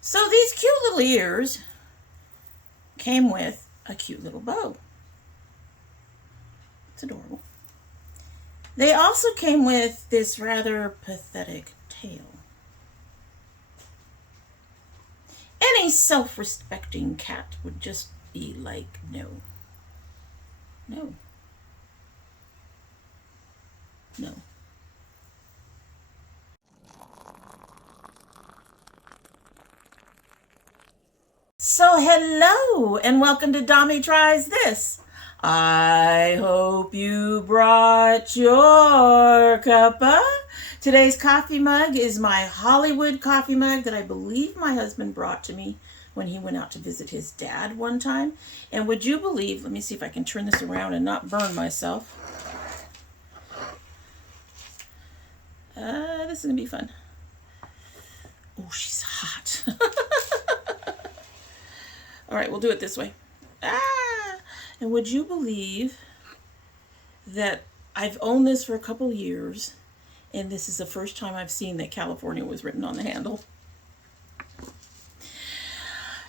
So these cute little ears came with a cute little bow. It's adorable. They also came with this rather pathetic tail. Any self-respecting cat would just be like, no. No. No. So hello and welcome to domytriesthis. I hope you brought your cuppa. Today's coffee mug is my Hollywood coffee mug that I believe my husband brought to me when he went out to visit his dad one time. And would you believe, let me see if I can turn this around and not burn myself. This is going to be fun. Oh, she's hot. All right, we'll do it this way. And would you believe that I've owned this for a couple years, and this is the first time I've seen that California was written on the handle.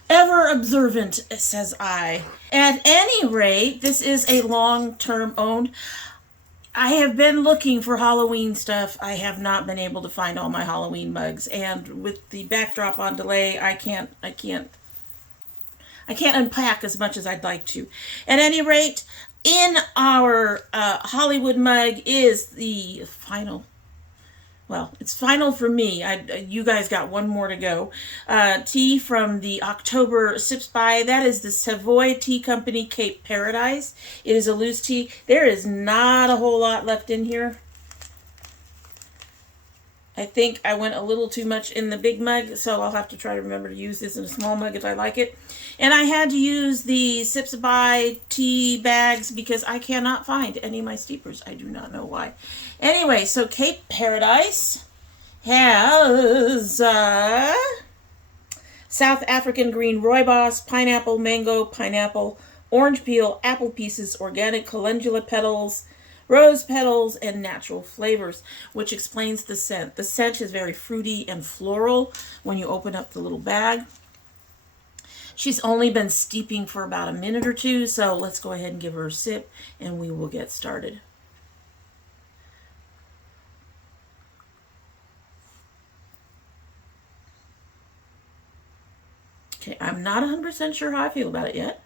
Ever observant, says I. At any rate, this is a long-term owned. I have been looking for Halloween stuff. I have not been able to find all my Halloween mugs, and with the backdrop on delay, I can't unpack as much as I'd like to. At any rate, in our Hollywood mug is the final. Well, it's final for me. You guys got one more to go. Tea from the October Sips By. That is the Savoy Tea Company Cape Paradise. It is a loose tea. There is not a whole lot left in here. I think I went a little too much in the big mug, so I'll have to try to remember to use this in a small mug if I like it. And I had to use the Sips By tea bags because I cannot find any of my steepers. I do not know why. Anyway, so Cape Paradise has South African green rooibos, pineapple, mango, pineapple, orange peel, apple pieces, organic calendula petals, rose petals, and natural flavors, which explains the scent. The scent is very fruity and floral when you open up the little bag. She's only been steeping for about a minute or two, so let's go ahead and give her a sip, and we will get started. Okay, I'm not 100% sure how I feel about it yet.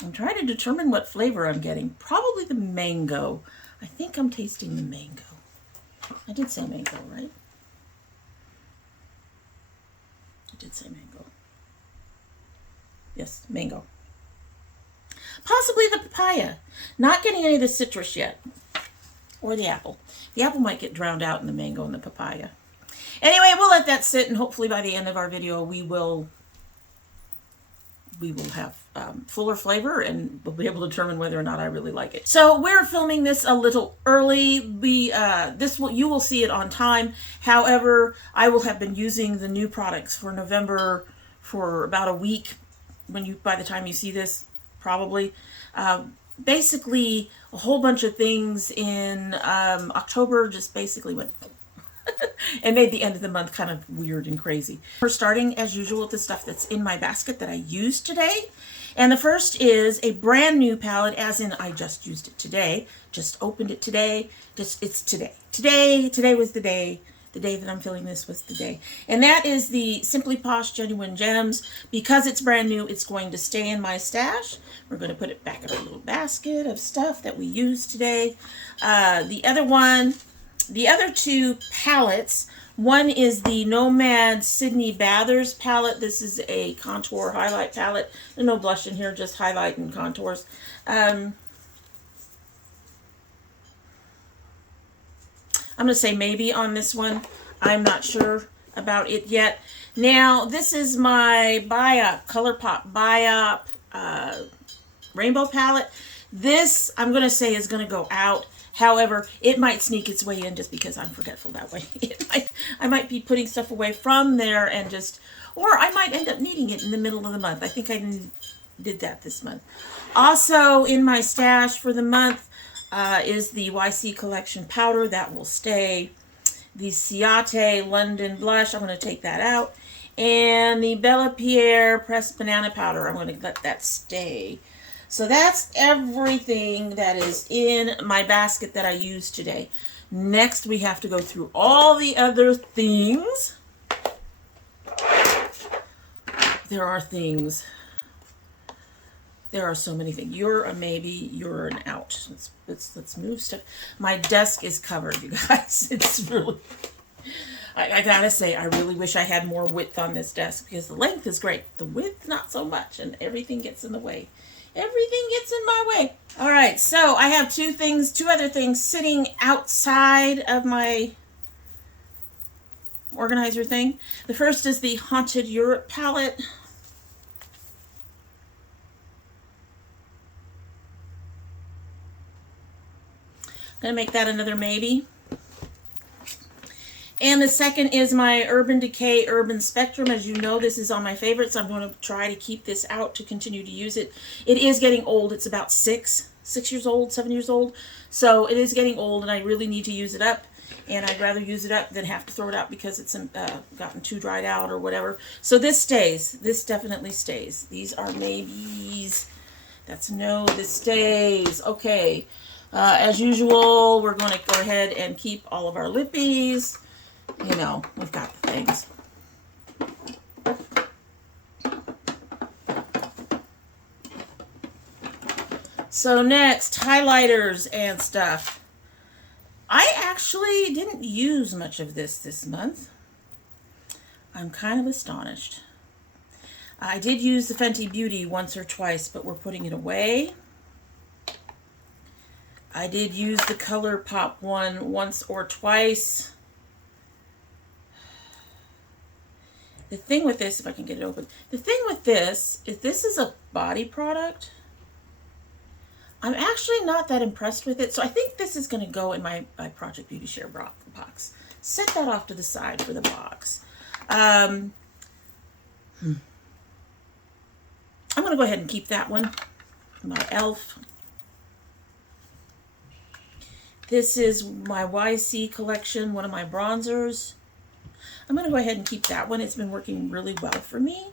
I'm trying to determine what flavor I'm getting. Probably the mango. I think I'm tasting the mango. I did say mango, right? I did say mango. Yes, mango. Possibly the papaya. Not getting any of the citrus yet. Or the apple. The apple might get drowned out in the mango and the papaya. Anyway, we'll let that sit, and hopefully by the end of our video we will have fuller flavor, and we'll be able to determine whether or not I really like it. So we're filming this a little early. You will see it on time. However, I will have been using the new products for November for about a week. By the time you see this, probably. Basically, a whole bunch of things in October just basically went and made the end of the month kind of weird and crazy. We're starting, as usual, with the stuff that's in my basket that I used today. And the first is a brand new palette, as in I just used it today. Just opened it today. It's today. Today was the day. The day that I'm filming this was the day. And that is the SimplyPosh Genuine Gems. Because it's brand new, it's going to stay in my stash. We're going to put it back in our little basket of stuff that we used today. The other two palettes, one is the Nomad Sydney Bathers palette. This is a contour highlight palette. There's no blush in here, just highlight and contours. I'm going to say maybe on this one. I'm not sure about it yet. Now, this is my BYOP, ColourPop BYOP rainbow palette. This, I'm going to say, is going to go out. However, it might sneak its way in just because I'm forgetful that way. I might be putting stuff away from there and or I might end up needing it in the middle of the month. I think I did that this month. Also in my stash for the month, is the YC Collection powder. That will stay. The Ciate London blush, I'm going to take that out. And the Bellapierre pressed banana powder, I'm going to let that stay. So that's everything that is in my basket that I used today. Next, we have to go through all the other things. There are things. There are so many things. You're a maybe, you're an out. Let's move stuff. My desk is covered, you guys. It's really... I gotta say, I really wish I had more width on this desk because the length is great. The width, not so much, and everything gets in the way. Everything gets in my way. All right, so I have two other things sitting outside of my organizer thing. The first is the Haunted Europe palette. I'm gonna make that another maybe. And the second is my Urban Decay Urban Spectrum. As you know, this is on my favorites. I'm going to try to keep this out to continue to use it. It is getting old. It's about 6 years old, 7 years old. So it is getting old, and I really need to use it up. And I'd rather use it up than have to throw it out because it's gotten too dried out or whatever. So this stays. This definitely stays. These are maybes. That's no, this stays. Okay. As usual, we're going to go ahead and keep all of our lippies. You know, we've got the things. So next, highlighters and stuff. I actually didn't use much of this month. I'm kind of astonished. I did use the Fenty Beauty once or twice, but we're putting it away. I did use the ColourPop one once or twice. The thing with this, if I can get it open, the thing with this is a body product. I'm actually not that impressed with it, so I think this is going to go in my Project Beauty Share box. Set that off to the side for the box. I'm going to go ahead and keep that one. My e.l.f. This is my YC collection, one of my bronzers. I'm going to go ahead and keep that one. It's been working really well for me.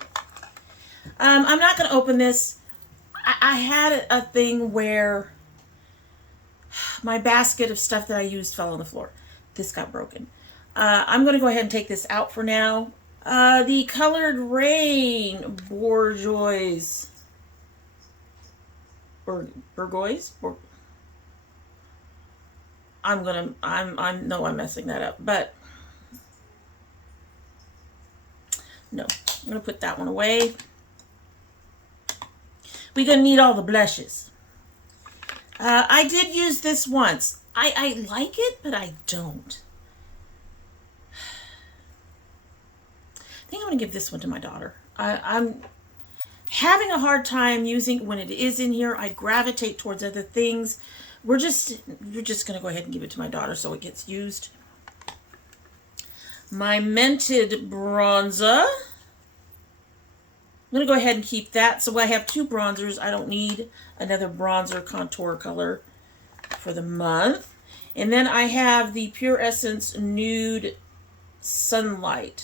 I'm not going to open this. I had a thing where my basket of stuff that I used fell on the floor. This got broken. I'm going to go ahead and take this out for now. The Colored Rain Bourgeois. Bourgeois? I'm messing that up, but no, I'm going to put that one away. We're going to need all the blushes. I did use this once. I like it, but I don't. I think I'm going to give this one to my daughter. I'm having a hard time using when it is in here. I gravitate towards other things. We're just going to go ahead and give it to my daughter so it gets used. My Mented Bronzer. I'm going to go ahead and keep that. So I have 2 bronzers. I don't need another bronzer contour color for the month. And then I have the Pure Essence Nude Sunlighter.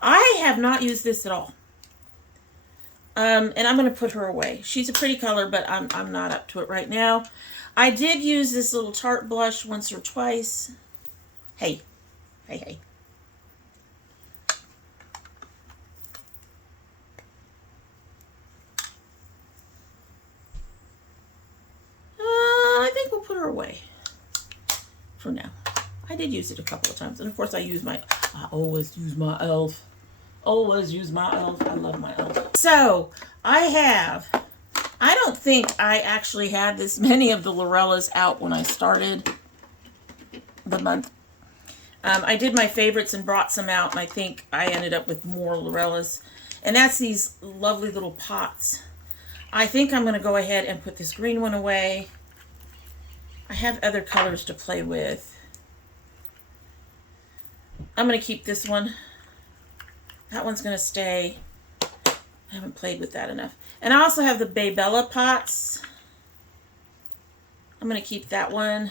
I have not used this at all. And I'm going to put her away. She's a pretty color, but I'm not up to it right now. I did use this little Tarte blush once or twice. Hey. I think we'll put her away for now. I did use it a couple of times. And of course I always use my e.l.f. Always use my e.l.f. I love my e.l.f. So I don't think I actually had this many of the Lorellas out when I started the month. I did my favorites and brought some out, and I think I ended up with more Lorellas. And that's these lovely little pots. I think I'm going to go ahead and put this green one away. I have other colors to play with. I'm going to keep this one. That one's going to stay. I haven't played with that enough. And I also have the Baybella pots. I'm going to keep that one.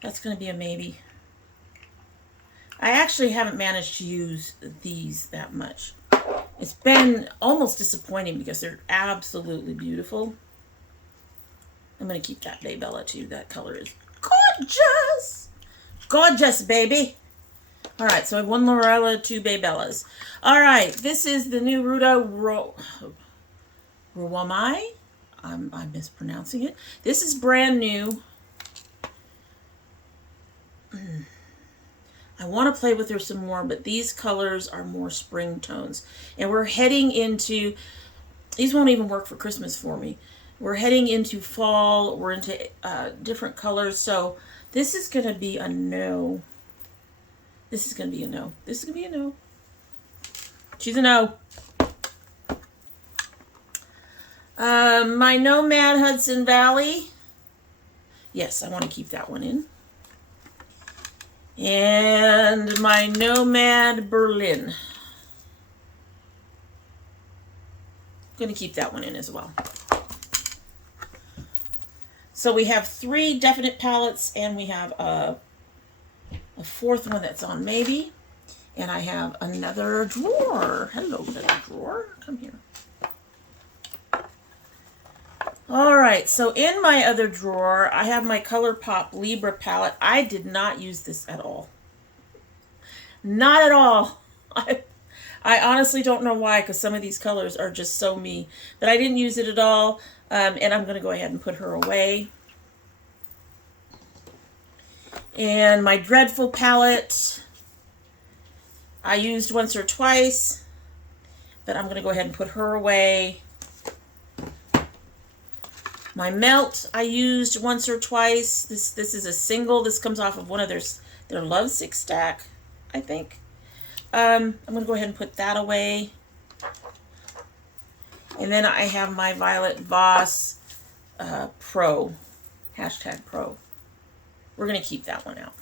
That's going to be a maybe. I actually haven't managed to use these that much. It's been almost disappointing because they're absolutely beautiful. I'm going to keep that Bay Bella too. That color is gorgeous. Gorgeous, baby. All right, so I have one Lorella, two Bay Bellas. All right, this is the new Ruwamai. I'm mispronouncing it. This is brand new. I want to play with her some more, but these colors are more spring tones. And we're heading into, these won't even work for Christmas for me. We're heading into fall. We're into different colors. So this is going to be a no. This is going to be a no. This is going to be a no. She's a no. My Nomad Hudson Valley. Yes, I want to keep that one in. And my Nomad Berlin. I'm going to keep that one in as well. So we have 3 definite palettes, and we have a 4th one that's on maybe. And I have another drawer. Hello, little drawer. Come here. All right, so in my other drawer, I have my ColourPop Libra palette. I did not use this at all. Not at all. I honestly don't know why, because some of these colors are just so me. But I didn't use it at all, and I'm going to go ahead and put her away. And my Dreadful palette, I used once or twice, but I'm going to go ahead and put her away. My Melt, I used once or twice. This is a single. This comes off of one of their Love 6 stack, I think. I'm going to go ahead and put that away. And then I have my Violet Voss Pro, #Pro. We're going to keep that one out.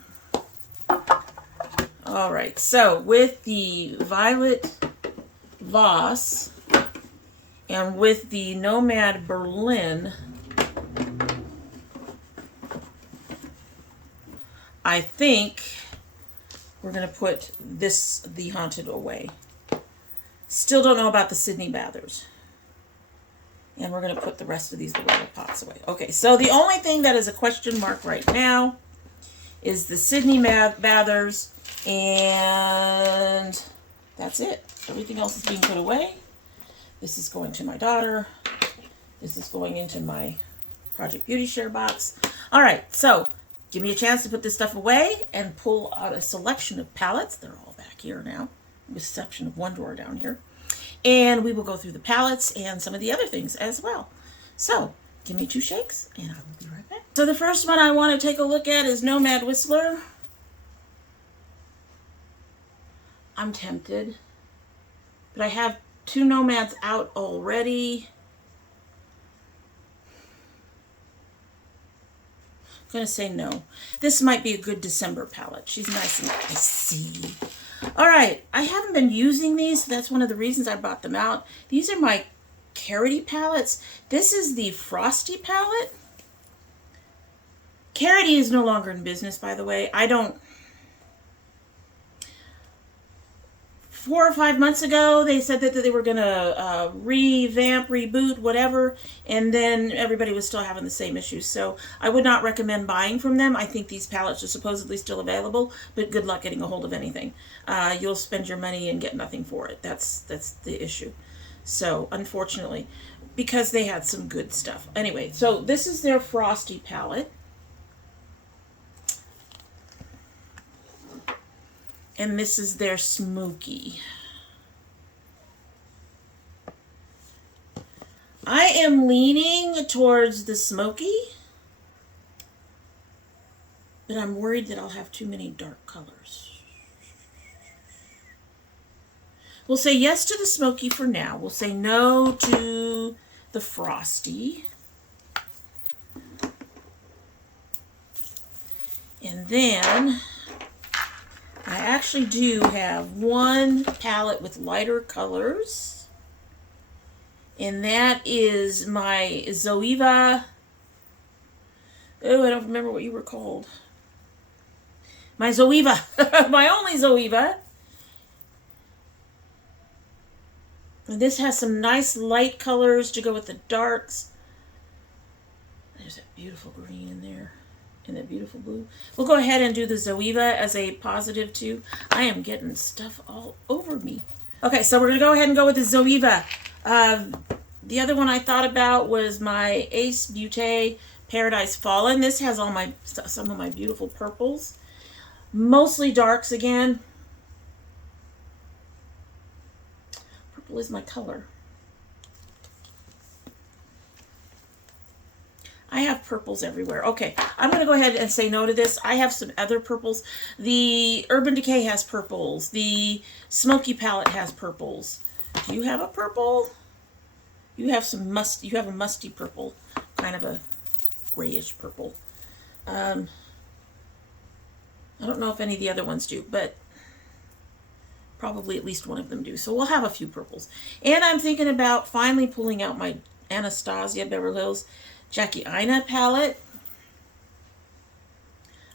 All right, so with the Violet Voss and with the Nomad Berlin, I think we're going to put the Haunted away. Still don't know about the Sydney Bathers. And we're going to put the rest of these Loretta pots away. Okay, so the only thing that is a question mark right now is the Sydney Bathers, and that's it. Everything else is being put away. This is going to my daughter. This is going into my Project Beauty Share box. All right, so give me a chance to put this stuff away and pull out a selection of palettes. They're all back here now, with the exception of one drawer down here. And we will go through the palettes and some of the other things as well. So give me 2 shakes and I will be right back. So the first one I want to take a look at is Nomad Whistler. I'm tempted, but I have 2 Nomads out already. I'm going to say no. This might be a good December palette. She's nice and icy. All right, I haven't been using these. So that's one of the reasons I brought them out. These are my Carroty palettes. This is the Frosty palette. Carroty is no longer in business, by the way. 4 or 5 months ago, they said that they were going to revamp, reboot, whatever, and then everybody was still having the same issues. So I would not recommend buying from them. I think these palettes are supposedly still available, but good luck getting a hold of anything. You'll spend your money and get nothing for it. That's the issue. So unfortunately, because they had some good stuff. Anyway, so this is their Frosty palette. And this is their Smoky. I am leaning towards the Smoky, but I'm worried that I'll have too many dark colors. We'll say yes to the Smoky for now. We'll say no to the Frosty. And then I actually do have one palette with lighter colors, and that is my Zoeva. Oh, I don't remember what you were called. My Zoeva, my only Zoeva. And this has some nice light colors to go with the darks. There's that beautiful green in there. And that beautiful blue. We'll go ahead and do the Zoeva as a positive too. I am getting stuff all over me. Okay, so we're going to go ahead and go with the Zoeva. The other one I thought about was my Ace Beauté Paradise Fallen. This has all my some of my beautiful purples. Mostly darks again. Purple is my color. I have purples everywhere. Okay, I'm going to go ahead and say no to this. I have some other purples. The Urban Decay has purples. The Smoky palette has purples. Do you have a purple? You have some you have a musty purple, kind of a grayish purple. I don't know if any of the other ones do, but probably at least one of them do. So we'll have a few purples. And I'm thinking about finally pulling out my Anastasia Beverly Hills Jackie Aina palette.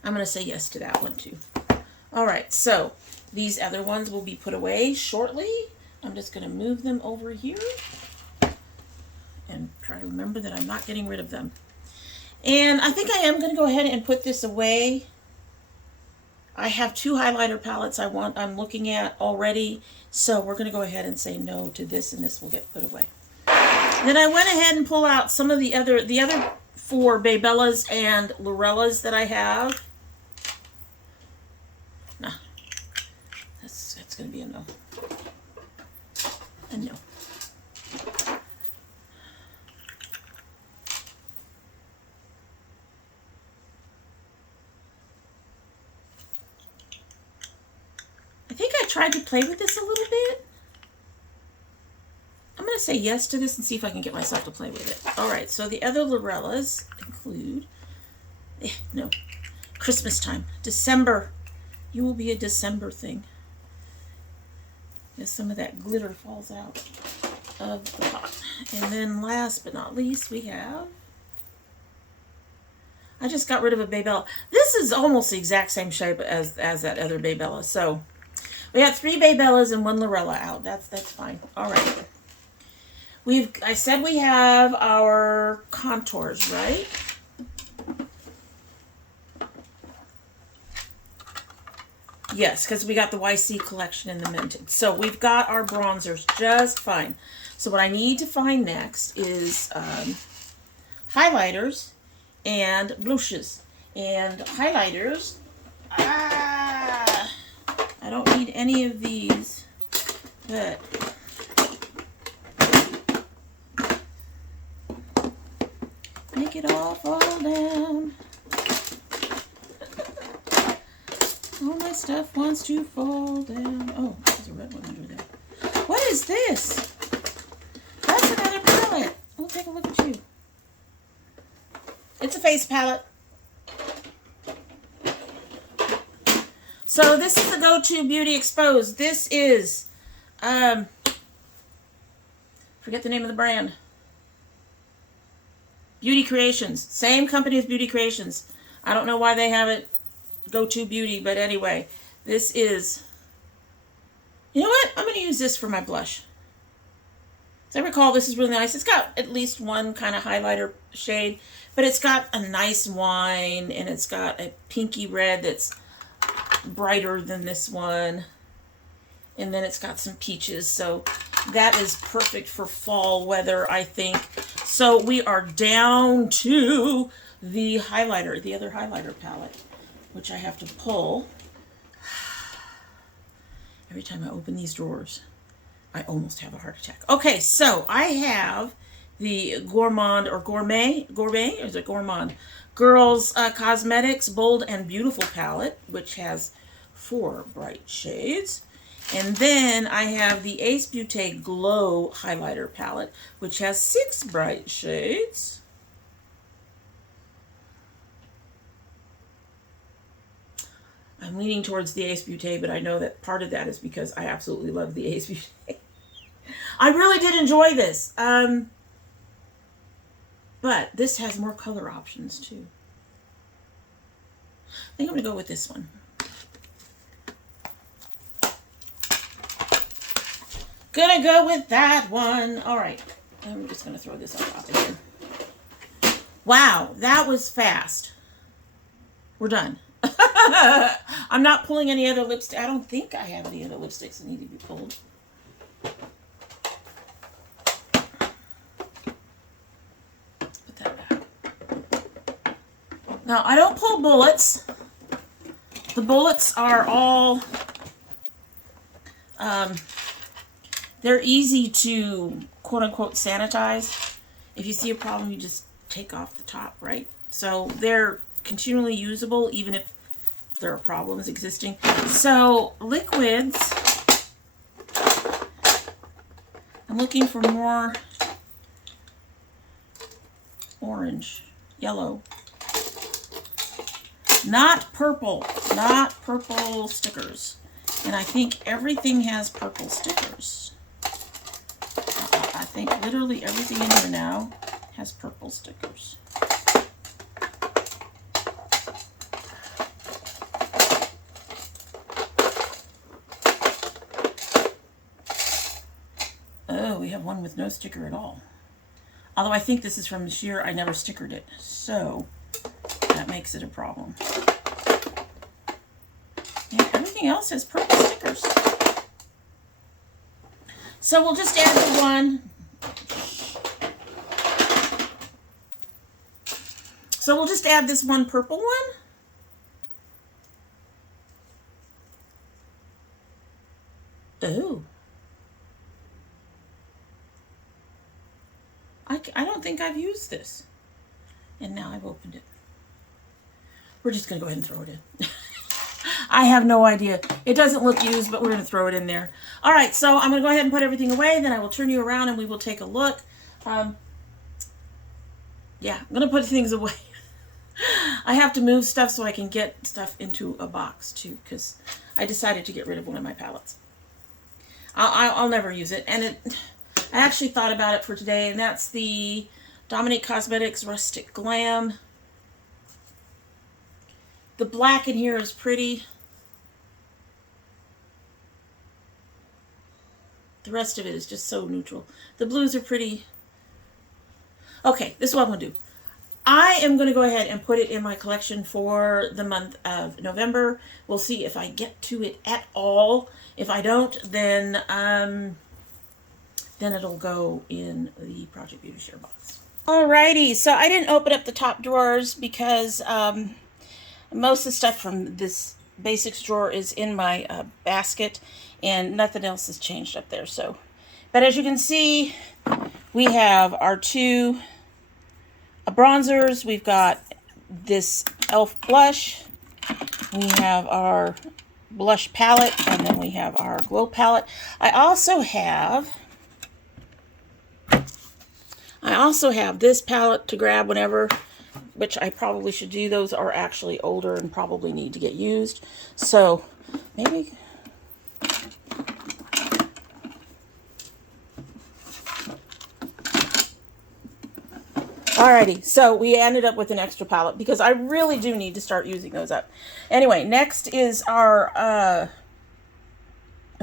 I'm going to say yes to that one too. All right, so these other ones will be put away shortly. I'm just going to move them over here and try to remember that I'm not getting rid of them. And I think I am going to go ahead and put this away. I have two highlighter palettes I'm looking at already, so we're going to go ahead and say no to this, and this will get put away. Then I went ahead and pulled out some of the other 4 Baybellas and Lorellas that I have. Nah, that's going to be a no. A no. I think I tried to play with this a little bit. I'm going to say yes to this and see if I can get myself to play with it. All right, so the other Lorellas include, no, Christmas time, December. You will be a December thing. As some of that glitter falls out of the pot. And then last but not least, we have, I just got rid of a Baybella. This is almost the exact same shape as that other Baybella. So we got 3 Baybellas and 1 Lorella out. That's fine. All right. I said we have our contours, right? Yes, because we got the YC collection in the Minted. So we've got our bronzers just fine. So what I need to find next is highlighters and blushes. And highlighters, I don't need any of these, but make it all fall down. All my stuff wants to fall down. Oh, there's a red one under there. What is this? That's another palette. Oh, take a look at you. It's a face palette. So this is the Go-To Beauty Exposed. This is, forget the name of the brand. Beauty Creations. Same company as Beauty Creations. I don't know why they have it Go-To Beauty, but anyway, this is, you know what? I'm going to use this for my blush. As I recall, this is really nice. It's got at least one kind of highlighter shade, but it's got a nice wine, and it's got a pinky red that's brighter than this one. And then it's got some peaches, so that is perfect for fall weather, I think. So we are down to the highlighter, the other highlighter palette, which I have to pull. Every time I open these drawers, I almost have a heart attack. Okay, so I have the Gourmand or Gourmet, or is it Gourmand? Girls Cosmetics Bold and Beautiful palette, which has 4 bright shades. And then I have the Ace Beauté Glow highlighter palette, which has 6 bright shades. I'm leaning towards the Ace Beauté, but I know that part of that is because I absolutely love the Ace Beauté. I really did enjoy this. But this has more color options too. I think I'm going to go with this one. Gonna go with that one. All right. I'm just going to throw this on top again. Wow, that was fast. We're done. I'm not pulling any other lipstick. I don't think I have any other lipsticks that need to be pulled. Put that back. Now, I don't pull bullets. The bullets are all, they're easy to quote-unquote sanitize. If you see a problem, you just take off the top, right? So they're continually usable, even if there are problems existing. So liquids, I'm looking for more orange, yellow, not purple stickers. And I think everything has purple stickers. I think literally everything in here now has purple stickers. Oh, we have one with no sticker at all. Although I think this is from this year, I never stickered it. So that makes it a problem. And everything else has purple stickers. So we'll just add the one. So we'll just add this one purple one. Oh. I don't think I've used this. And now I've opened it. We're just going to go ahead and throw it in. I have no idea. It doesn't look used, but we're going to throw it in there. All right, so I'm going to go ahead and put everything away. Then I will turn you around and we will take a look. Yeah, I'm going to put things away. I have to move stuff so I can get stuff into a box too, because I decided to get rid of one of my palettes. I'll never use it. And I actually thought about it for today, and that's the Dominique Cosmetics Rustic Glam. The black in here is pretty. The rest of it is just so neutral. The blues are pretty. Okay, this is what I'm going to do. I am going to go ahead and put it in my collection for the month of November. We'll see if I get to it at all. If I don't, then it'll go in the Project Beauty Share box. Alrighty, so I didn't open up the top drawers because most of the stuff from this basics drawer is in my basket, and nothing else has changed up there. So, but as you can see, we have our two bronzers. We've got this e.l.f. blush. We have our blush palette, and then we have our glow palette. I also have this palette to grab whenever, which I probably should do. Those are actually older and probably need to get used. So maybe. Alrighty, so we ended up with an extra palette because I really do need to start using those up. Anyway, next is our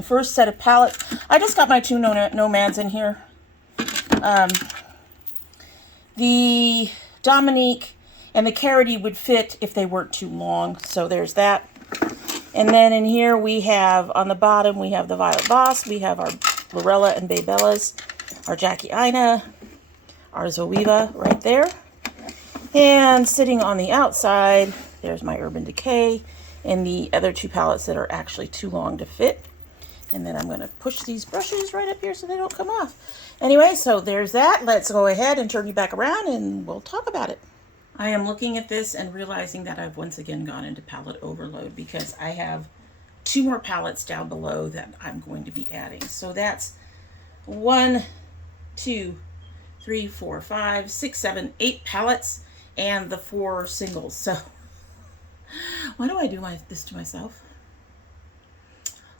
first set of palettes. I just got my two Nomads in here. The Dominique and the Carroty would fit if they weren't too long, so there's that. And then in here we have, on the bottom, we have the Violet Voss, we have our Lorella and Bay Bellas, our Jackie Aina, our Zoeva right there. And sitting on the outside, there's my Urban Decay and the other two palettes that are actually too long to fit. And then I'm going to push these brushes right up here so they don't come off. Anyway, so there's that. Let's go ahead and turn you back around and we'll talk about it. I am looking at this and realizing that I've once again gone into palette overload because I have two more palettes down below that I'm going to be adding. So that's 1, 2, 3, 4, 5, 6, 7, 8 palettes and the 4 singles. So Why do I do this to myself?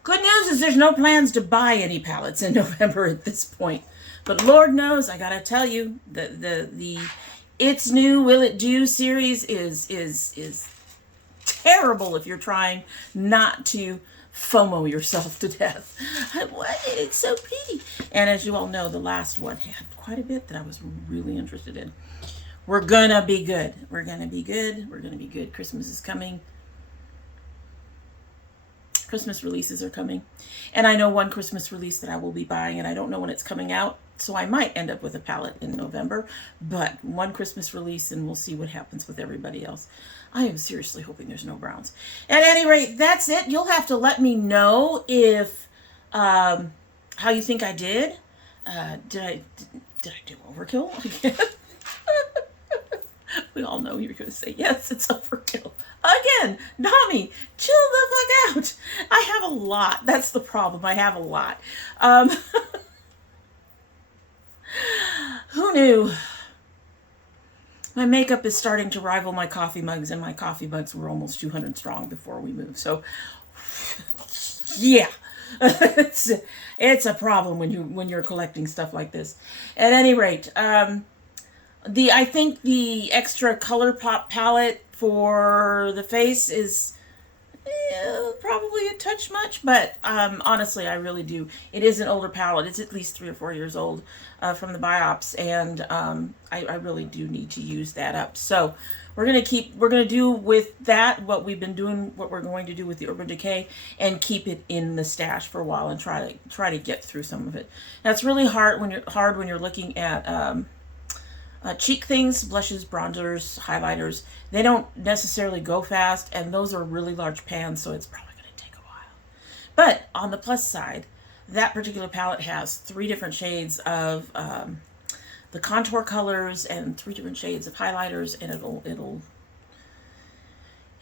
Good news is there's no plans to buy any palettes in November at this point. But Lord knows, I gotta tell you, the It's New, Will It Do series is terrible if you're trying not to FOMO yourself to death. What? It's so pretty. And as you all know, the last one had quite a bit that I was really interested in. We're gonna be good. We're gonna be good. We're gonna be good. Christmas is coming. Christmas releases are coming. And I know one Christmas release that I will be buying, and I don't know when it's coming out, so I might end up with a palette in November, but one Christmas release, and we'll see what happens with everybody else. I am seriously hoping there's no browns. At any rate, that's it. You'll have to let me know if, how you think I did. Did I do overkill? We all know you're going to say, yes, it's overkill. Again, Nami, chill the fuck out. I have a lot. That's the problem. I have a lot. Who knew? My makeup is starting to rival my coffee mugs, and my coffee mugs were almost 200 strong before we moved. So, yeah, it's a problem when you're collecting stuff like this. At any rate, I think the extra ColourPop palette for the face is probably a touch much, but honestly, I really do. It is an older palette. It's at least 3 or 4 years old from the BYOPs, and I really do need to use that up. So we're gonna do with that what we've been doing, what we're going to do with the Urban Decay, and keep it in the stash for a while and try to get through some of it. That's really hard when you're looking at cheek things, blushes, bronzers, highlighters. They don't necessarily go fast, and those are really large pans, so it's probably going to take a while. But on the plus side, that particular palette has 3 different shades of the contour colors and 3 different shades of highlighters, and it'll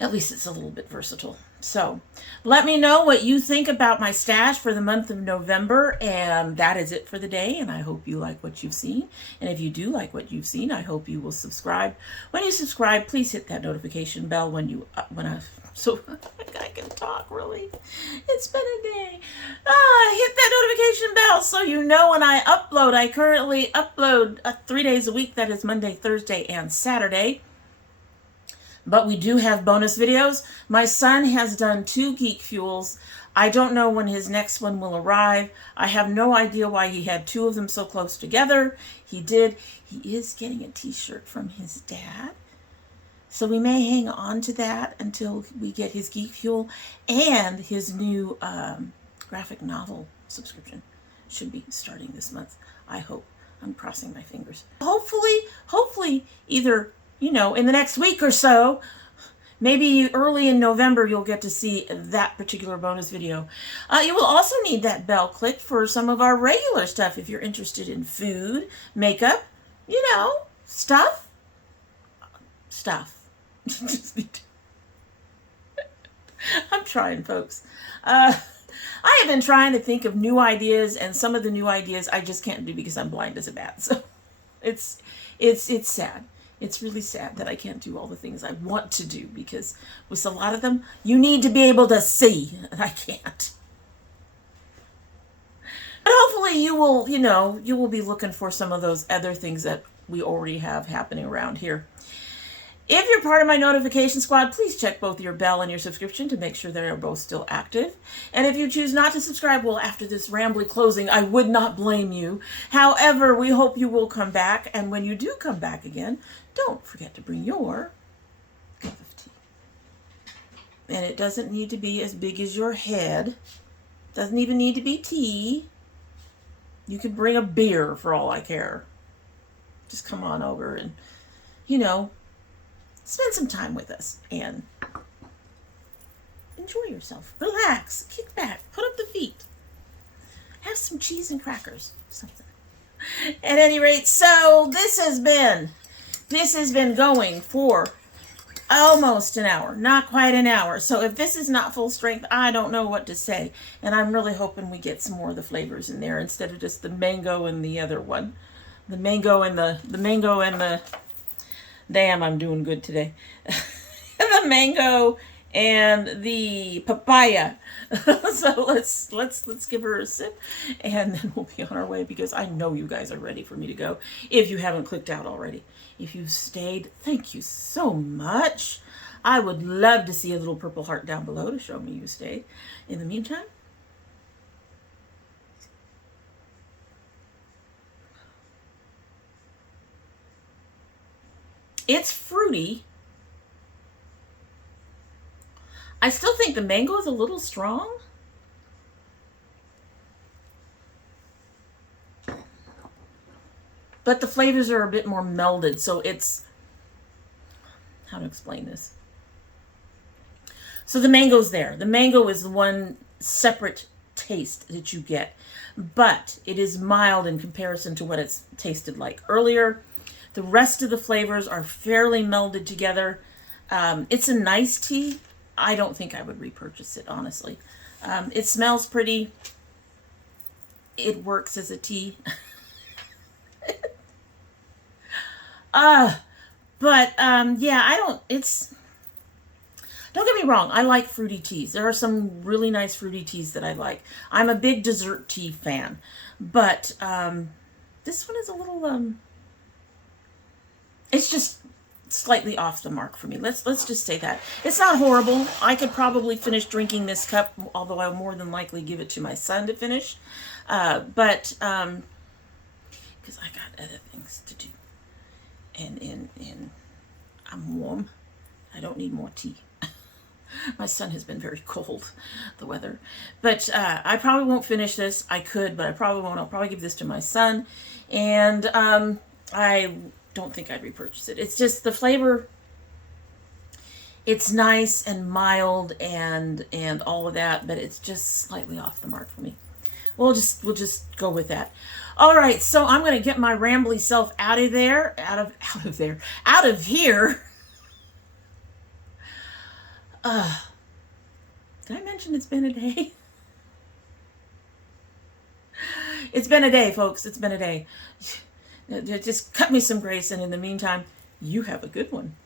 at least it's a little bit versatile. So let me know what you think about my stash for the month of November, and that is it for the day, and I hope you like what you've seen. And if you do like what you've seen, I hope you will subscribe. When you subscribe, please hit that notification bell so I can talk, really. It's been a day. Hit that notification bell so you know when I upload. I currently upload 3 days a week. That is Monday, Thursday, and Saturday. But we do have bonus videos. My son has done 2 Geek Fuels. I don't know when his next one will arrive. I have no idea why he had 2 of them so close together. He did. He is getting a t-shirt from his dad. So we may hang on to that until we get his Geek Fuel, and his new graphic novel subscription should be starting this month. I hope. I'm crossing my fingers. Hopefully either, in the next week or so, maybe early in November, you'll get to see that particular bonus video. You will also need that bell clicked for some of our regular stuff if you're interested in food, makeup, stuff. I'm trying, folks. I have been trying to think of new ideas, and some of the new ideas I just can't do because I'm blind as a bat. So it's sad. It's really sad that I can't do all the things I want to do, because with a lot of them, you need to be able to see, and I can't. But hopefully you will be looking for some of those other things that we already have happening around here. If you're part of my notification squad, please check both your bell and your subscription to make sure they are both still active. And if you choose not to subscribe, well, after this rambly closing, I would not blame you. However, we hope you will come back. And when you do come back again, don't forget to bring your cup of tea. And it doesn't need to be as big as your head. Doesn't even need to be tea. You could bring a beer for all I care. Just come on over and, spend some time with us and enjoy yourself. Relax, kick back, put up the feet. Have some cheese and crackers, something. At any rate, so this has been going for almost an hour, not quite an hour. So if this is not full strength, I don't know what to say. And I'm really hoping we get some more of the flavors in there instead of just the mango and the other one. The mango and the damn, I'm doing good today. The the mango and the papaya. So let's give her a sip, and then we'll be on our way, because I know you guys are ready for me to go. If you haven't clicked out already, if you've stayed, thank you so much. I would love to see a little purple heart down below to show me you stayed. In the meantime, it's fruity. I still think the mango is a little strong. But the flavors are a bit more melded, so it's, how to explain this? So the mango's there. The mango is the one separate taste that you get, but it is mild in comparison to what it's tasted like earlier. The rest of the flavors are fairly melded together. It's a nice tea. I don't think I would repurchase it, honestly. It smells pretty. It works as a tea. Yeah, don't get me wrong, I like fruity teas. There are some really nice fruity teas that I like. I'm a big dessert tea fan, but this one is a little, it's just slightly off the mark for me. Let's just say that. It's not horrible. I could probably finish drinking this cup, although I'll more than likely give it to my son to finish. Because I got other things to do. And I'm warm. I don't need more tea. My son has been very cold, the weather. But I probably won't finish this. I could, but I probably won't. I'll probably give this to my son. And I don't think I'd repurchase it. It's just the flavor. It's nice and mild and all of that, but it's just slightly off the mark for me. We'll just go with that. All right, so I'm going to get my rambly self out of there, out of here. Did I mention it's been a day? It's been a day, folks. It's been a day. Just cut me some grace, and in the meantime, you have a good one.